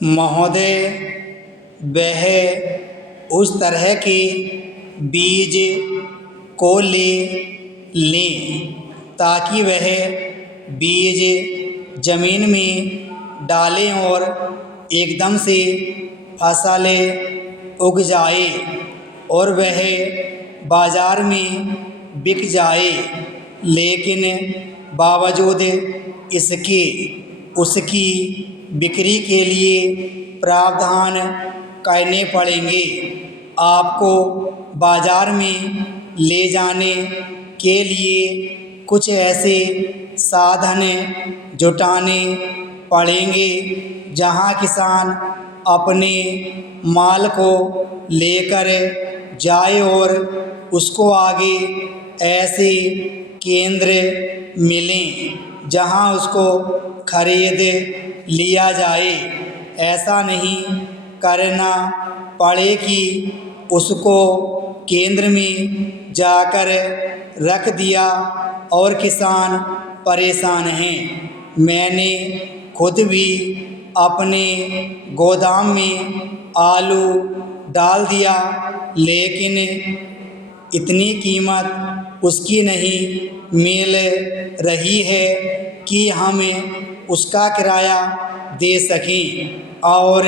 महोदय, वह उस तरह के बीज को ले लें ताकि वह बीज ज़मीन में डालें और एकदम से फसल उग जाए और वह बाज़ार में बिक जाए। लेकिन बावजूद इसके उसकी बिक्री के लिए प्रावधान करने पड़ेंगे। आपको बाज़ार में ले जाने के लिए कुछ ऐसे साधन जुटाने पड़ेंगे जहां किसान अपने माल को लेकर जाए और उसको आगे ऐसे केंद्र मिलें जहां उसको खरीद लिया जाए। ऐसा नहीं करना पड़े कि उसको केंद्र में जाकर रख दिया और किसान परेशान हैं। मैंने खुद भी अपने गोदाम में आलू डाल दिया, लेकिन इतनी कीमत उसकी नहीं मिल रही है कि हम उसका किराया दे सकें और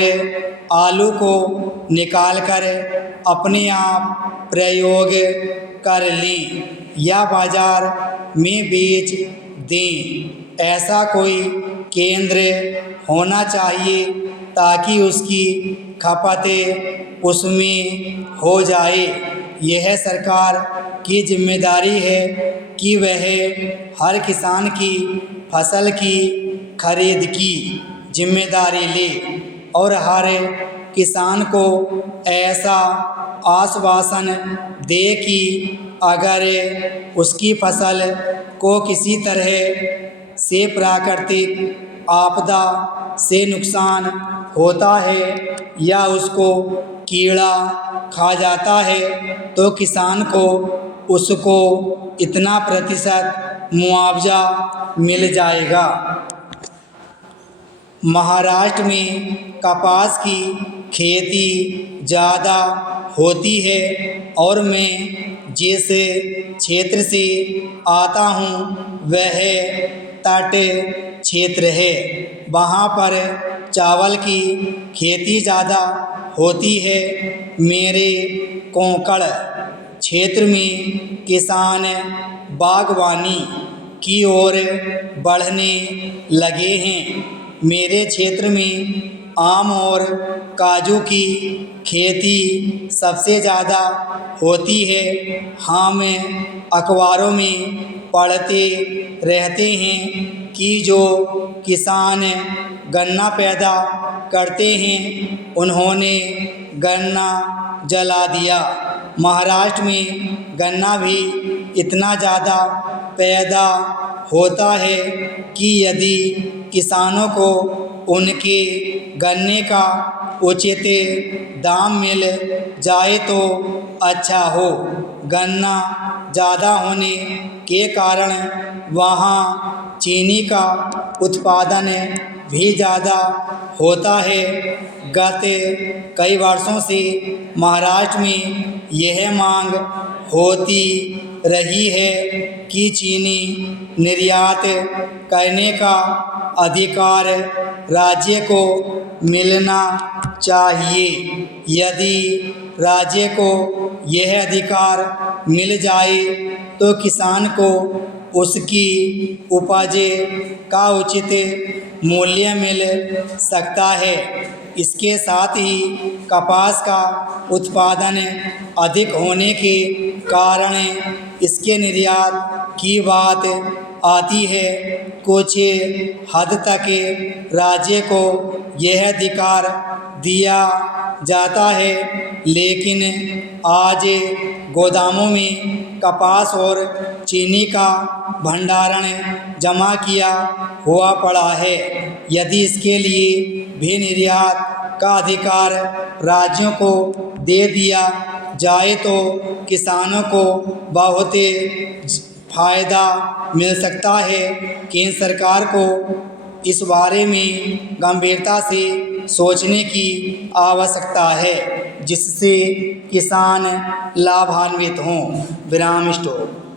आलू को निकाल कर अपने आप प्रयोग कर लें या बाज़ार में बेच दें। ऐसा कोई केंद्र होना चाहिए ताकि उसकी खपत उसमें हो जाए। यह सरकार की जिम्मेदारी है कि वह हर किसान की फसल की खरीद की जिम्मेदारी ले और हर किसान को ऐसा आश्वासन दे कि अगर उसकी फसल को किसी तरह से प्राकृतिक आपदा से नुकसान होता है या उसको कीड़ा खा जाता है तो किसान को उसको इतना प्रतिशत मुआवजा मिल जाएगा। महाराष्ट्र में कपास की खेती ज़्यादा होती है और मैं जिस क्षेत्र से आता हूँ वह तट क्षेत्र है। वहाँ पर चावल की खेती ज़्यादा होती है। मेरे कोंकण क्षेत्र में किसान बागवानी की ओर बढ़ने लगे हैं। मेरे क्षेत्र में आम और काजू की खेती सबसे ज़्यादा होती है। हम अखबारों में पढ़ते रहते हैं कि जो किसान गन्ना पैदा करते हैं उन्होंने गन्ना जला दिया। महाराष्ट्र में गन्ना भी इतना ज़्यादा पैदा होता है कि यदि किसानों को उनके गन्ने का उचित दाम मिल जाए तो अच्छा हो। गन्ना ज़्यादा होने के कारण वहाँ चीनी का उत्पादन भी ज़्यादा होता है। गत कई वर्षों से महाराष्ट्र में यह मांग होती रही है कि चीनी निर्यात करने का अधिकार राज्य को मिलना चाहिए। यदि राज्य को यह अधिकार मिल जाए तो किसान को उसकी उपज का उचित मूल्य मिल सकता है। इसके साथ ही कपास का उत्पादन अधिक होने के कारण इसके निर्यात की बात आती है। कुछ हद तक राज्य को यह अधिकार दिया जाता है, लेकिन आज गोदामों में कपास और चीनी का भंडारण जमा किया हुआ पड़ा है। यदि इसके लिए भी निर्यात का अधिकार राज्यों को दे दिया जाए तो किसानों को बहुत फ़ायदा मिल सकता है। केंद्र सरकार को इस बारे में गंभीरता से सोचने की आवश्यकता है जिससे किसान लाभान्वित हों। विराम स्टॉप।